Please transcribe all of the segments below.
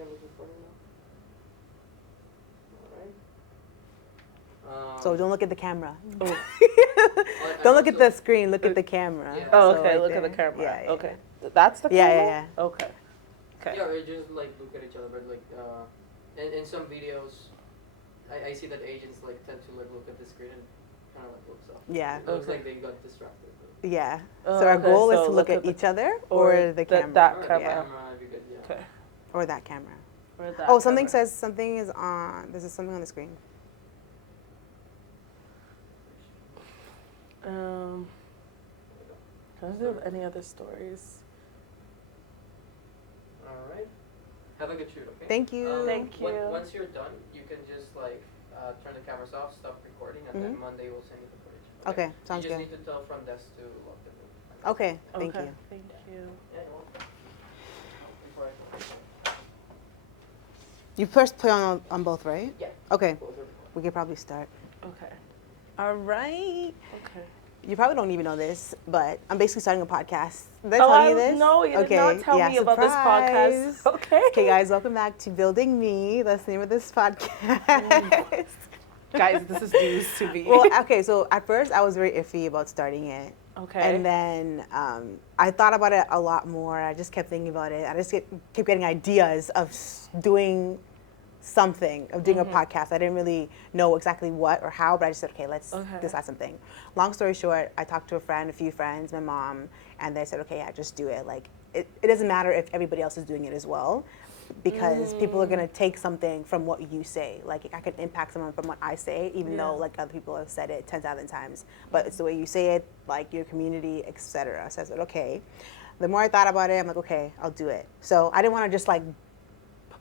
Camera's recording now. Alright. So don't look at the camera. Oh. Don't look at the screen. Look at the camera. Yeah. Oh, So okay. right Look at there. the camera. Yeah, yeah, Okay. That's the Yeah, camera? yeah, yeah. Okay. Okay. Yeah, we just like look at each other, but like in some videos, I see that agents like tend to like look at the screen and kind of like looks off. Yeah. It looks Okay. like they got distracted. Yeah. Oh, So our okay, goal is so to look at the- each other or the camera. that Or the camera. camera, if you could, yeah. Okay. Or that camera. Or that Oh, something camera. says something is on. There's something on the screen. Can I do any other stories? All right. Have a good shoot, okay? Thank you. Thank you. Once you're done, you can just like turn the cameras off, stop recording, and then Monday we'll send you the footage. Okay, sounds You just good. need to tell front desk to lock the room. Okay, thank Okay. you. Thank you. Yeah, you're welcome. Before I You first play on both, right? Yeah. Okay, Both are recorded. we could probably start. Okay. All right. Okay. You probably don't even know this, but I'm basically starting a podcast. Did I Oh, tell you this? no, you did not tell me about this podcast. surprise. Okay. Okay, guys, welcome back to Building Me. That's the name of this podcast. Guys, this is news to me. Well, okay, so at first I was very iffy about starting it. Okay. And then I thought about it a lot more. I just kept thinking about it. I just kept getting ideas of doing something, of doing a podcast. I didn't really know exactly what or how, but I just said, okay, let's decide something. Long story short, I talked to a few friends, my mom, and they said, okay, yeah, just do it. Like, it doesn't matter if everybody else is doing it as well, because people are going to take something from what you say. Like, I can impact someone from what I say, even though, like, other people have said it 10,000 times. But it's the way you say it, like, your community, etc. So I said, okay. The more I thought about it, I'm like, okay, I'll do it. So I didn't want to just, like,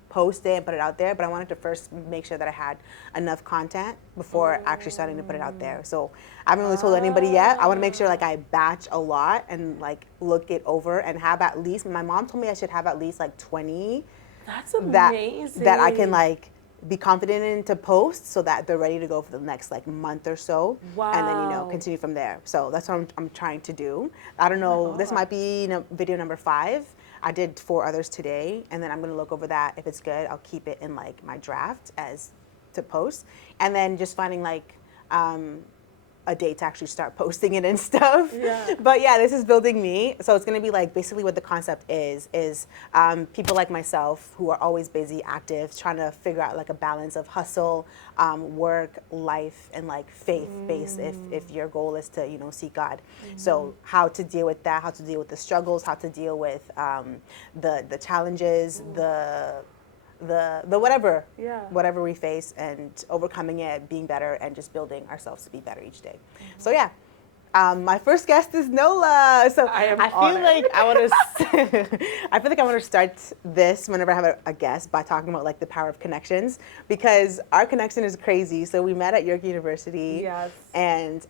post it and put it out there, but I wanted to first make sure that I had enough content before actually starting to put it out there. So I haven't really told anybody yet. I want to make sure like I batch a lot and like look it over and have at least, my mom told me I should have at least like 20 That's amazing. that I can like be confident in to post so that they're ready to go for the next like month or so. Wow. And then, you know, continue from there. So that's what I'm trying to do. I don't know, this might be, you know, video number 5. I did 4 others today, and then I'm gonna look over that. If it's good, I'll keep it in like my draft as to post. And then just finding like a date to actually start posting it and stuff. Yeah. But yeah, this is Building Me. So it's gonna be like basically what the concept is people like myself who are always busy, active, trying to figure out like a balance of hustle, work, life, and like faith-based if your goal is to, you know, seek God. So how to deal with that, how to deal with the struggles, how to deal with the challenges, the whatever we face, and overcoming it, being better, and just building ourselves to be better each day. So yeah, my first guest is Nola. So I feel honored. like I want to. I feel like I want to start this whenever I have a guest by talking about like the power of connections, because our connection is crazy. So we met at York University. Yes. And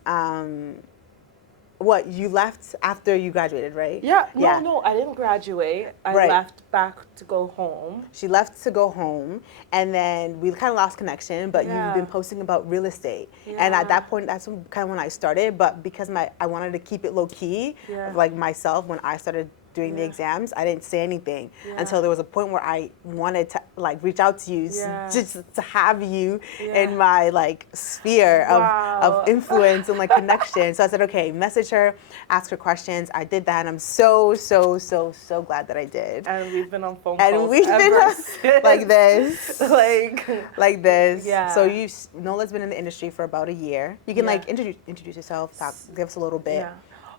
what, you left after you graduated, right? Yeah. Yeah. No, I didn't graduate. I Right. left back to go home. She left to go home, and then we kind of lost connection, but Yeah. you've been posting about real estate. And at Yeah. that point, that's kind of when I started, but because I wanted to keep it low key, Yeah. of like myself, when I started doing the exams, I didn't say anything until there was a point where I wanted to like reach out to you just to have you in my like sphere of influence and like connection. So I said, okay, message her, ask her questions. I did that, and I'm so glad that I did. And we've been on phone calls. And we've been ever since. like this, like this. Yeah. So Nola's been in the industry for about a year. You can Yeah. like introduce yourself, give us a little bit. Yeah.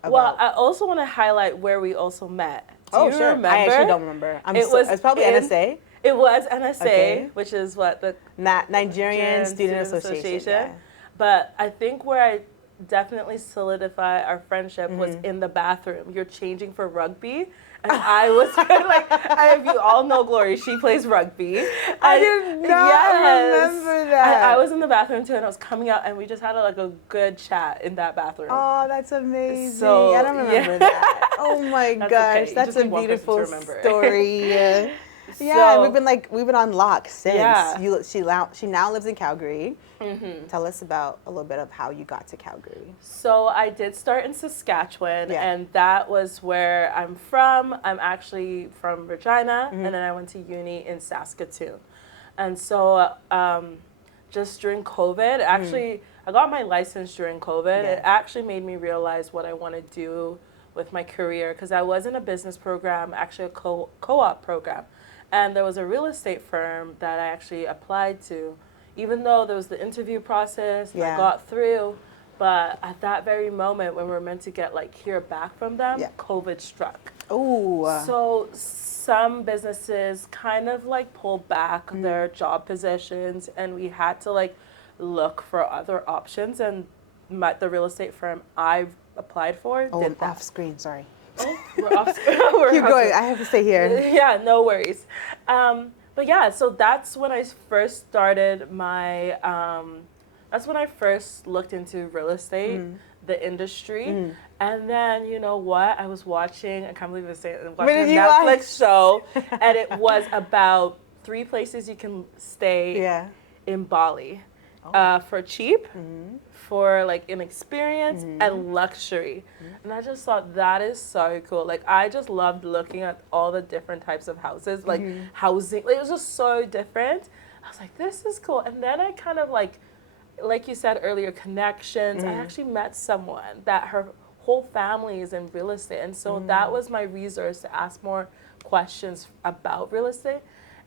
About, Well, I also want to highlight where we also met. Do you sure. remember? I actually don't remember. It's probably in- NSA, It was NSA, Okay. which is what the Nigerian Student Association. Yeah. But I think where I definitely solidify our friendship was in the bathroom. You're changing for rugby. And I was like, if you all know Glory, she plays rugby. I did not remember that. I was in the bathroom too, and I was coming out, and we just had a good chat in that bathroom. Oh, that's amazing. So, I don't remember that. Oh my That's gosh, okay. You that's just a need one person to beautiful remember it. story. Yeah, So- we've been on lock since. Yeah. She now lives in Calgary. Mm-hmm. Tell us about a little bit of how you got to Calgary. So I did start in Saskatchewan, Yeah. and that was where I'm from. I'm actually from Regina, and then I went to uni in Saskatoon. And so just during COVID, actually, I got my license during COVID. Yeah. It actually made me realize what I want to do with my career, because I was in a business program, actually a co-op program. And there was a real estate firm that I actually applied to, even though there was the interview process, and I Yeah. got through. But at that very moment when we were meant to hear back from them, Yeah. COVID struck. Oh. So some businesses kind of pulled back their job positions, and we had to look for other options. And the real estate firm I applied for did that. Off screen, sorry. Oh, we're off. We're Keep off going. screen. I have to stay here. Yeah, no worries. But yeah, so that's when I first started my. That's when I first looked into real estate, the industry, and then you know what? I was watching. I can't believe I'm saying it, watching a did you Netflix watch? show, and it was about 3 places you can stay Yeah. in Bali, for cheap. For an experience and luxury. And I just thought that is so cool. I just loved looking at all the different types of houses, housing. It was just so different. I was like, this is cool. And then I kind of like you said earlier, connections. I actually met someone that her whole family is in real estate. And so that was my resource to ask more questions about real estate.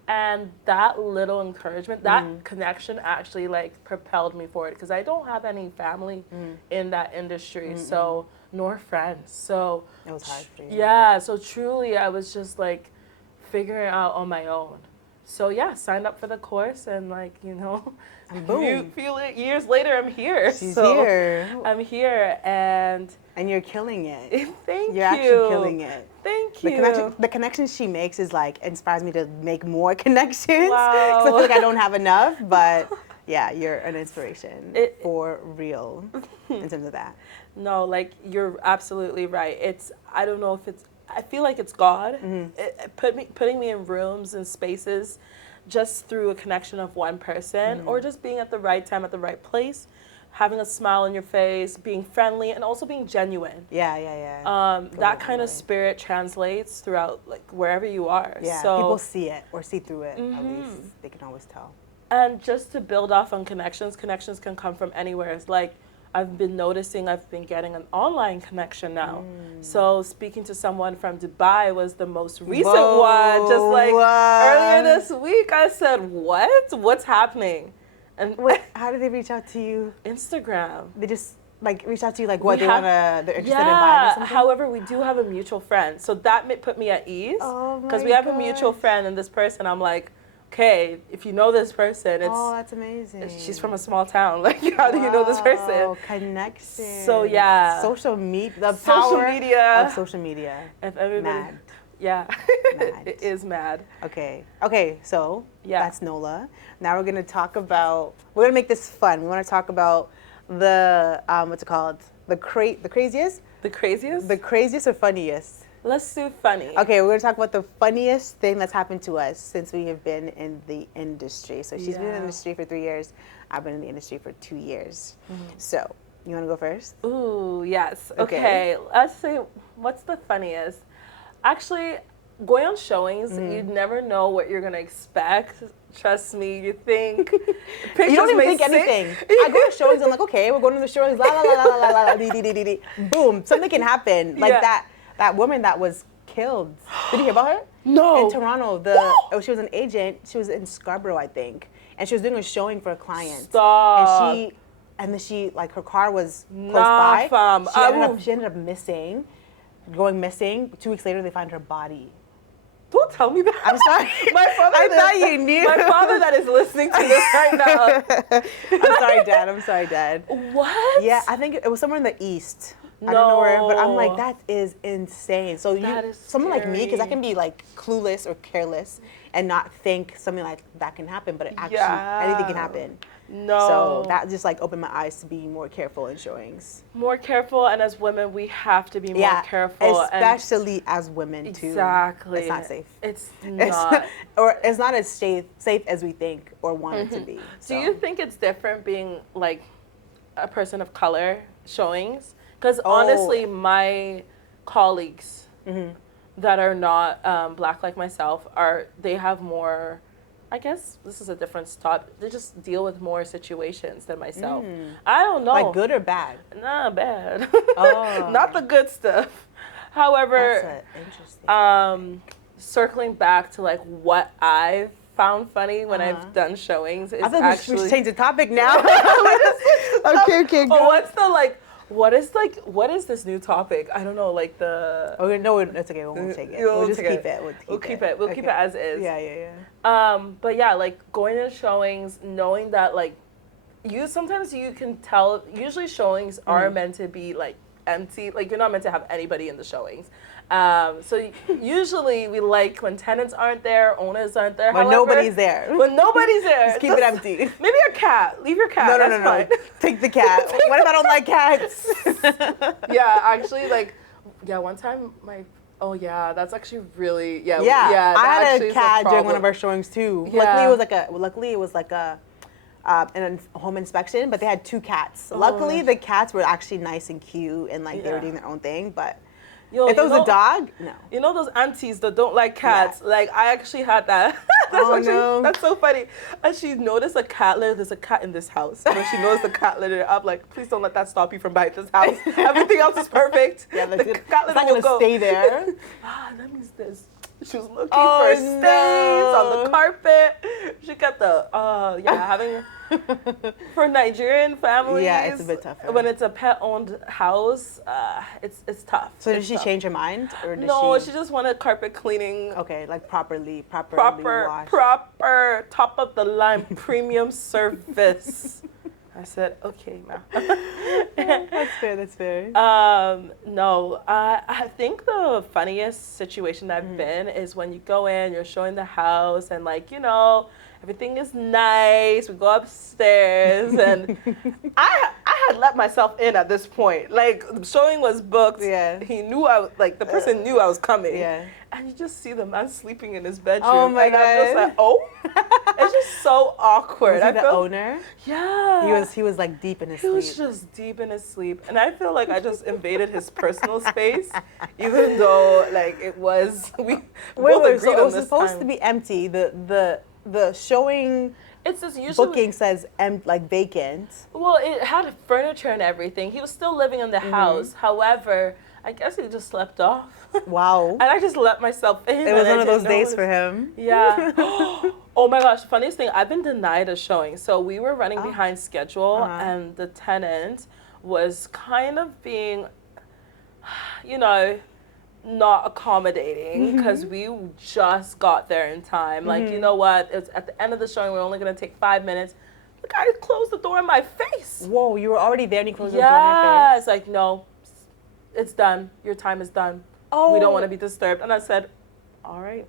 And that little encouragement, that connection actually propelled me forward, because I don't have any family in that industry, so nor friends. So It was hard for you. yeah, so truly I was just figuring out on my own. So yeah, signed up for the course, and And boom. feel it years later I'm here. She's So here. I'm here, and And you're killing it. thank you. You're actually killing it. Thank The you. connections she makes is inspires me to make more connections. Wow. 'Cause I feel like I don't have enough, but yeah, you're an inspiration It- for real in terms of that. No, you're absolutely right. I don't know if I feel like it's God. Putting me in rooms and spaces just through a connection of one person, or just being at the right time at the right place, having a smile on your face, being friendly, and also being genuine. Yeah. That kind of Totally. spirit translates throughout wherever you are. Yeah, So, people see it or see through it. At least they can always tell. and just to build off on connections can come from anywhere. It's I've been noticing I've been getting an online connection now. So speaking to someone from Dubai was the most recent Whoa, one. Just what? earlier this week, I said, what? What's happening? And Wait, how did they reach out to you? Instagram. They just reach out to you what We they have- they're interested in buying or something? However, we do have a mutual friend. So that put me at ease. Oh Because my we have a mutual gosh. friend, and this person, I'm like, okay, if you know this person, Oh, that's amazing. she's from a small town. How do you know this person? Wow, connection. So, yeah. Social media, the Social power media. of social media. If everybody, Mad. yeah, Mad. it is mad. Okay, so Yeah. that's Nola. Now we're gonna talk about, we're gonna make this fun. We wanna talk about the, what's it called? The craziest? The craziest? The craziest or funniest? Let's do funny. Okay, we're gonna talk about the funniest thing that's happened to us since we have been in the industry. So she's been in the Yeah. industry for 3 years. I've been in the industry for 2 years. So, you wanna go first? Ooh, yes. Okay. Okay. Let's see. What's the funniest? Actually, going on showings, you never know what you're gonna expect. Trust me, you think pictures You don't even may think sing- anything. I go to showings, I'm like, okay, we're going to the showings, la la la la la la la, dee, dee, dee, dee, dee. Boom, something can happen. Like Yeah. that woman that was killed. Did you hear about her? No. In Toronto, she was an agent. She was in Scarborough, I think, and she was doing a showing for a client. Stop. And then she her car was close Nah, by. fam. She ended up going missing. 2 weeks later, they find her body. Don't tell me that. I'm sorry. My father. I thought you knew. My father that is listening to this right now. I'm sorry, Dad. What? Yeah, I think it was somewhere in the east. I don't know where, but I'm like, No. that is insane. So That is someone like me, because I scary. can be clueless or careless, and not think something like that can happen, but it actually Yeah. anything can happen. No. So that just like opened my eyes to be more careful in showings. More careful, and as women, we have to be more careful. Especially as women too. Exactly. It's not safe. It's not. Or it's not as safe as we think or want it to be. Do So. you think it's different being like a person of color showings? Because honestly, my colleagues that are not Black like myself they have more. I guess this is a different stop. They just deal with more situations than myself. I don't know. Like good or bad? Nah, bad. Oh. Not the good stuff. However, That's interesting. Circling back to like what I've found funny when I've done showings is I thought actually we should change the topic now. Okay, Oh, what is this new topic? I don't know, like the. Oh no, it's okay. We won't take it. We'll just keep it. We'll keep it as is. Yeah. But yeah, like going to showings, knowing that like sometimes you can tell. Usually showings are meant to be like empty. Like you're not meant to have anybody in the showings. So usually we like when tenants aren't there, owners aren't there. When nobody's there. When nobody's there. Just keep it empty. Maybe your cat. Leave your cat. No. Fine. Take the cat. What if I don't like cats? Yeah, actually, one time that's actually really Yeah. that I had actually a is cat during problem. one of our showings too. Yeah. Luckily it was like a home inspection, but they had 2 cats. Luckily the cats were actually nice and cute and like they were doing their own thing, but if it was a dog, no. You know those aunties that don't like cats? Yeah. Like, I actually had that. That's so funny. And she noticed a cat litter. There's a cat in this house. When she noticed the cat litter, I'm like, please don't let that stop you from buying this house. Everything else is perfect. Yeah, the cat litter will go. Stay there. That means this. She was looking for stains on the carpet. She kept having... For Nigerian families, it's a bit tougher. When it's a pet-owned house, it's tough. So did she change her mind, or did she just wanted carpet cleaning? Okay, like properly washed. Proper top of the line premium service. I said, okay, ma'am. That's fair. No, I think the funniest situation that I've been is when you go in, you're showing the house, and like, everything is nice. We go upstairs, and I had let myself in at this point. Like, the showing was booked. Yeah. He knew the person knew I was coming. Yeah. And you just see the man sleeping in his bedroom. Oh my God. I'm just like, it's just so awkward. Was he the owner? Yeah. He was like deep in his sleep. He was just deep in his sleep. And I feel like I just invaded his personal space, even though like it was, we both agreed so it on was this supposed time. to be empty. The showing it's just usually booking says like vacant. Well, it had furniture and everything. He was still living in the house. However, I guess he just slept off. Wow. And I just let myself in. It was one of those days for him. Yeah. Oh my gosh, funniest thing, I've been denied a showing. So we were running behind schedule, and the tenant was kind of being, not accommodating because we just got there in time. Like, you know what? It's at the end of the showing. We're only going to take 5 minutes. The guy closed the door in my face. Whoa, you were already there and he closed the door in your face? Yeah, it's like, no, it's done. Your time is done. Oh. We don't want to be disturbed. And I said, all right.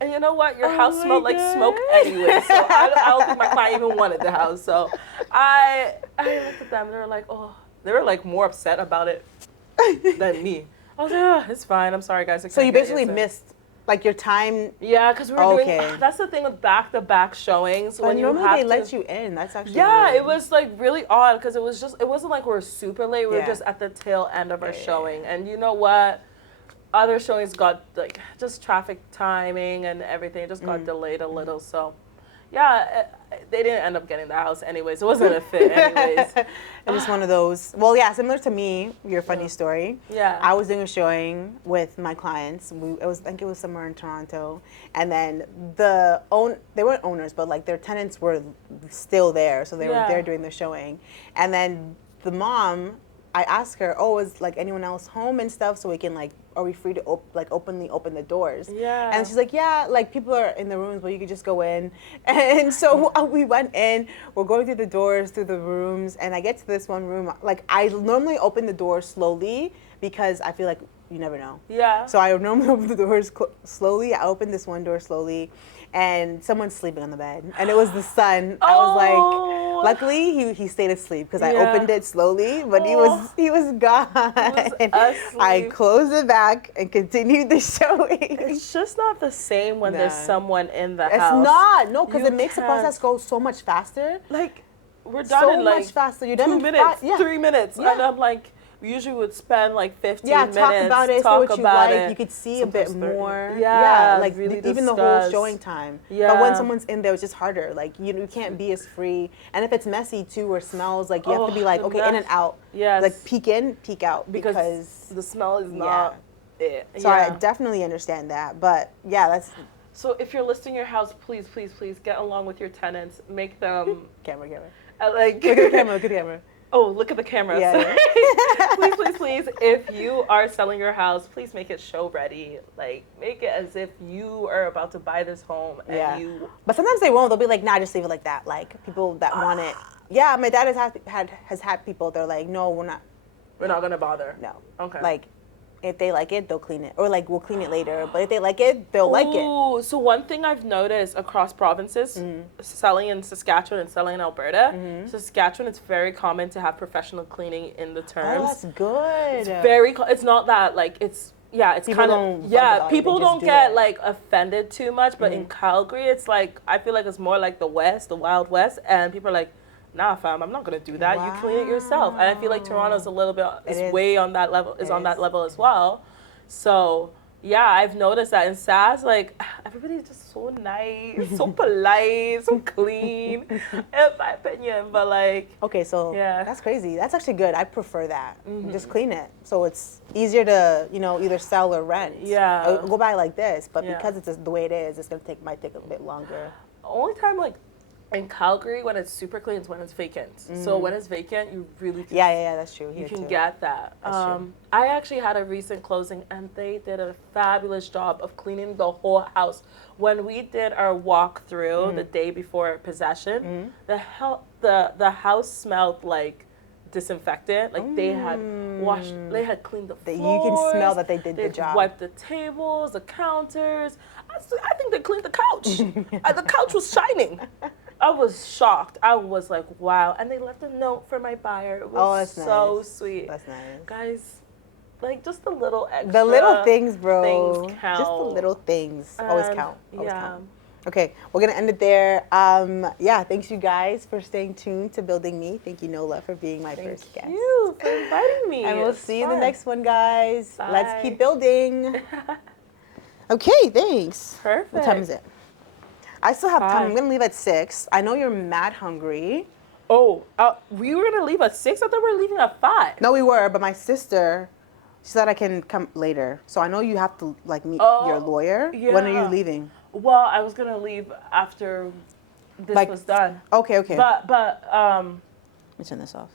And you know what? Your house smelled like smoke anyway. So I don't think my client even wanted the house. So I looked at them. They were like, they were like more upset about it than me. I was like, it's fine. I'm sorry, guys. So you basically missed like your time. Yeah, because we were doing. That's the thing with back-to-back showings. But when normally you have they to, let you in. That's actually yeah. weird. It was like really odd because it wasn't like we were super late. We were just at the tail end of our showing, and you know what? Other showings got like just traffic timing and everything. It just got delayed a little. So, yeah, they didn't end up getting the house anyways. It wasn't a fit anyways. It's just one of those. Well, yeah, similar to me, your funny story. Yeah. I was doing a showing with my clients. I think it was somewhere in Toronto, and then they weren't owners, but like their tenants were still there, so they were there doing the showing, and then the mom. I asked her, is like anyone else home and stuff, so we can like, are we free to openly open the doors? Yeah. And she's like, yeah, like people are in the rooms, but you could just go in. And so we went in. We're going through the doors, through the rooms, and I get to this one room. Like I normally open the door slowly because I feel like you never know. Yeah. So I normally open the doors slowly. I opened this one door slowly, and someone's sleeping on the bed, and it was the son. I was like, Oh. luckily he stayed asleep because I Yeah. opened it slowly, but he Oh. was gone. I asleep. closed it back and continued the showing. It's just not the same when there's Nah. someone in the It's house. not, no, because You it makes the can't. process go so much faster. Like, we're done So in like much faster. You're done 2 in minutes, yeah. 3 minutes. Yeah. And I'm like, we usually would spend like 15 Yeah, minutes. talk about it, say talk what you about like. it. You could see a bit Sometimes 30. more. Yeah, like really even the whole discuss. showing time. But Yeah. when someone's in there, it's just harder. Like you can't be as free. And if it's messy too or smells, like you have to be like, the okay, in mess. and out. Yes. Like peek in, peek out. because the smell is not it. So I definitely understand that. But yeah, that's So if you're listing your house, please, please, please get along with your tenants. Make them camera. like. Look at the camera. Look at the camera. Oh, look at the camera. Yeah, Sorry. Please, please, please. If you are selling your house, please make it show ready. Like, make it as if you are about to buy this home and Yeah. you. But sometimes they won't. They'll be like, nah, just leave it like that. Like people that want it. Yeah, my dad has had people. They're like, no, we're We're not gonna bother. no. Okay. Like, if they like it, they'll clean it, or like we'll clean it later. But if they like it, they'll like it. Ooh, so one thing I've noticed across provinces, selling in Saskatchewan and selling in Alberta, Saskatchewan, it's very common to have professional cleaning in the Oh, terms. that's good. It's very. It's not that like it's. Yeah, it's People kind don't of. bug Yeah, about it, people they just don't do get it. like offended too much, but in Calgary, it's like I feel like it's more like the West, the Wild West, and people are like, "Nah, fam, I'm not gonna do that. You clean it yourself." And I feel like Toronto's a little bit is. way on that level. Is It on that is. level as well. So yeah, I've noticed that in SAS, like everybody's just so nice, so polite, so clean, in my opinion. But like, Okay, so Yeah. that's crazy. That's actually good. I prefer that. Just clean it, so it's easier to either sell or rent. Yeah. I'll go by like this, but Yeah. because it's just the way it is, it's might take a bit longer. only time like in Calgary when it's super clean is when it's vacant. So when it's vacant, you really do Yeah, that's true. you Here can too. get that. That's true. I actually had a recent closing and they did a fabulous job of cleaning the whole house. When we did our walkthrough the day before possession, the house smelled like disinfectant. Like they had washed, they had cleaned the You floors. can smell that they did the job. Wiped the tables, the counters. I think they cleaned the couch. The couch was shining. I was shocked. I was like, wow. And they left a note for my buyer. It was that's so nice. sweet. That's nice. Guys, like just the little extra The little things, bro. things Just the count. little things always And, count. Always yeah. count. Okay, we're gonna end it there. Yeah, thanks you guys for staying tuned to Building Me. Thank you, Nola, for being my first guest. Thank you for inviting me. And we'll It's see you in the fun. next one, guys. Bye. Let's keep building. Okay, thanks. Perfect. What time is it? I still have time. 5. I'm gonna leave at 6. I know you're mad hungry. Oh, we were gonna leave at 6. I thought we were leaving at 5. No, we were, but my sister, she said I can come later. So I know you have to like meet your lawyer. When are you yeah. leaving? Well, I was gonna leave after this Like- was done. Okay. But Let me turn this off.